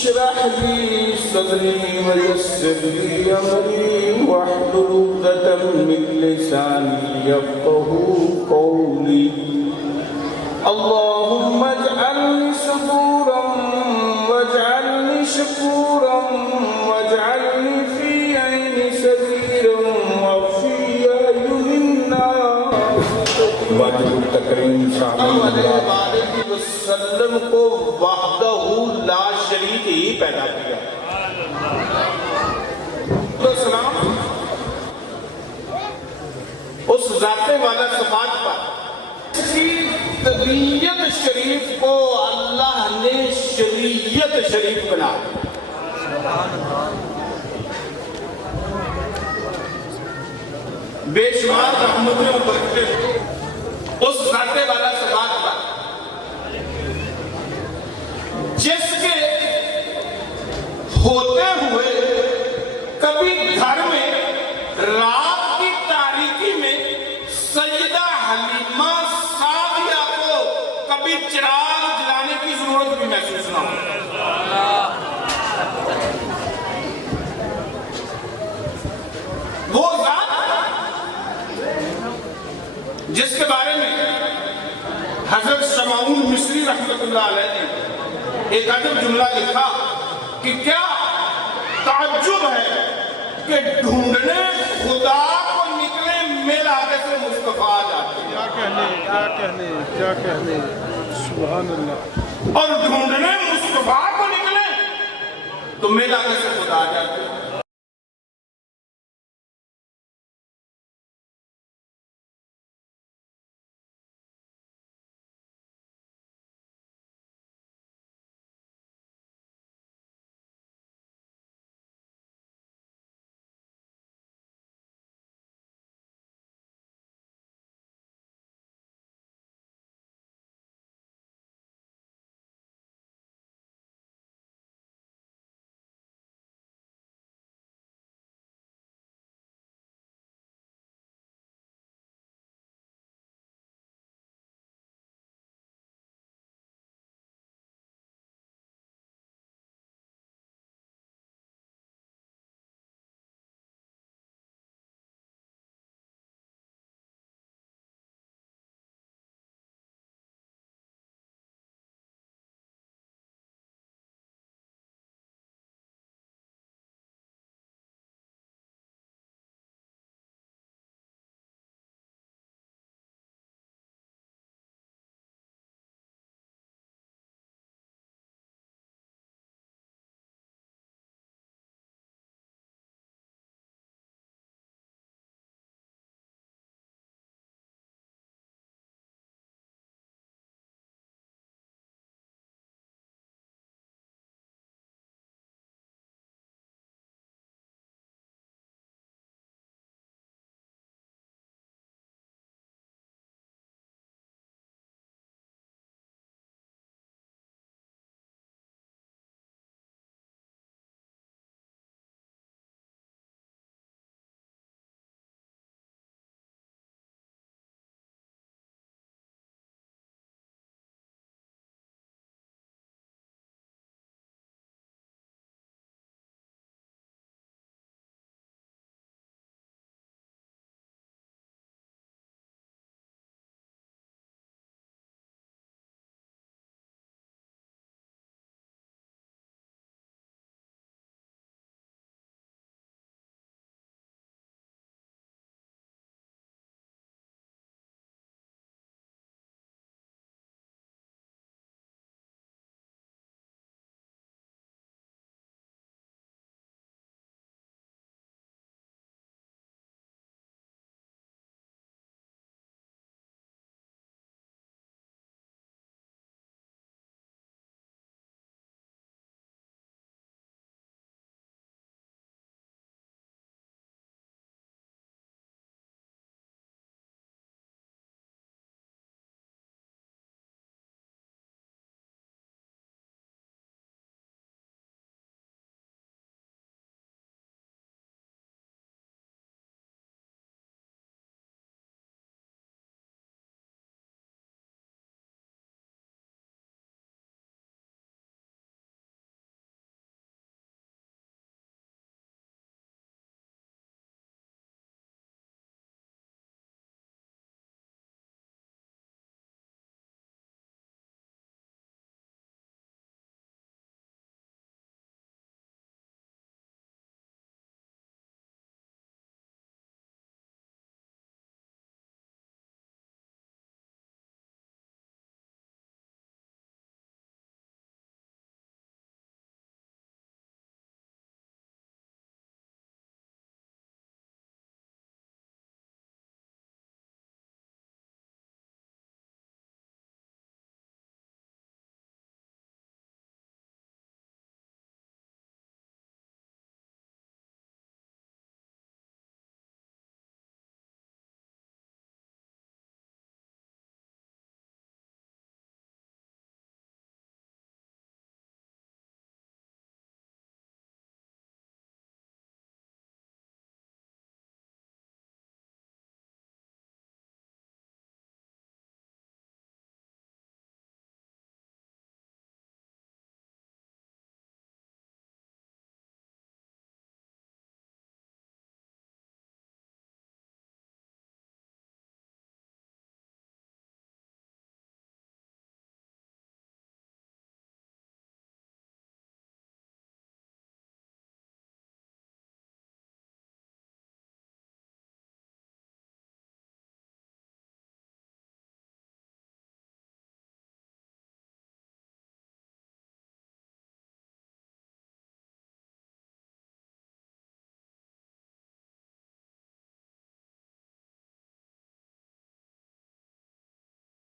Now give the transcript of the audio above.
اشرح لي صدري ويسر لي أمري واحلل عقدة من لساني يفقهوا قولي اللهم اجعلني صبورا واجعلني شكورا واجعلني في عين سديرا وفي أعين الناس واجب التکریم صلی اللہ علیہ وسلم کو وحدہ لا شریک ہی پیدا کیا السلام اس ذات والا صفات پر طبیعت شریف کو اللہ نے شریعت شریف بنا بے شمار رحمتوں و برکتیں اس ذات والا صفات پر جس کے ہوتے ہوئے کبھی گھر میں رات کی تاریکی میں سیدہ حلیمہ سعدیہ کو کبھی چراغ جلانے کی ضرورت بھی محسوس نہ ہو وہ ذات جس کے بارے میں حضرت شمعون مصری رحمت اللہ علیہ نے ایک عجب جملہ لکھا کہ کیا تعجب ہے کہ ڈھونڈنے خدا کو نکلے میلادے سے مصطفیٰ آ جاتے ہیں کیا کہنے سبحان اللہ اور ڈھونڈنے مصطفیٰ کو نکلے تو میلادے سے خدا آ جاتے ہیں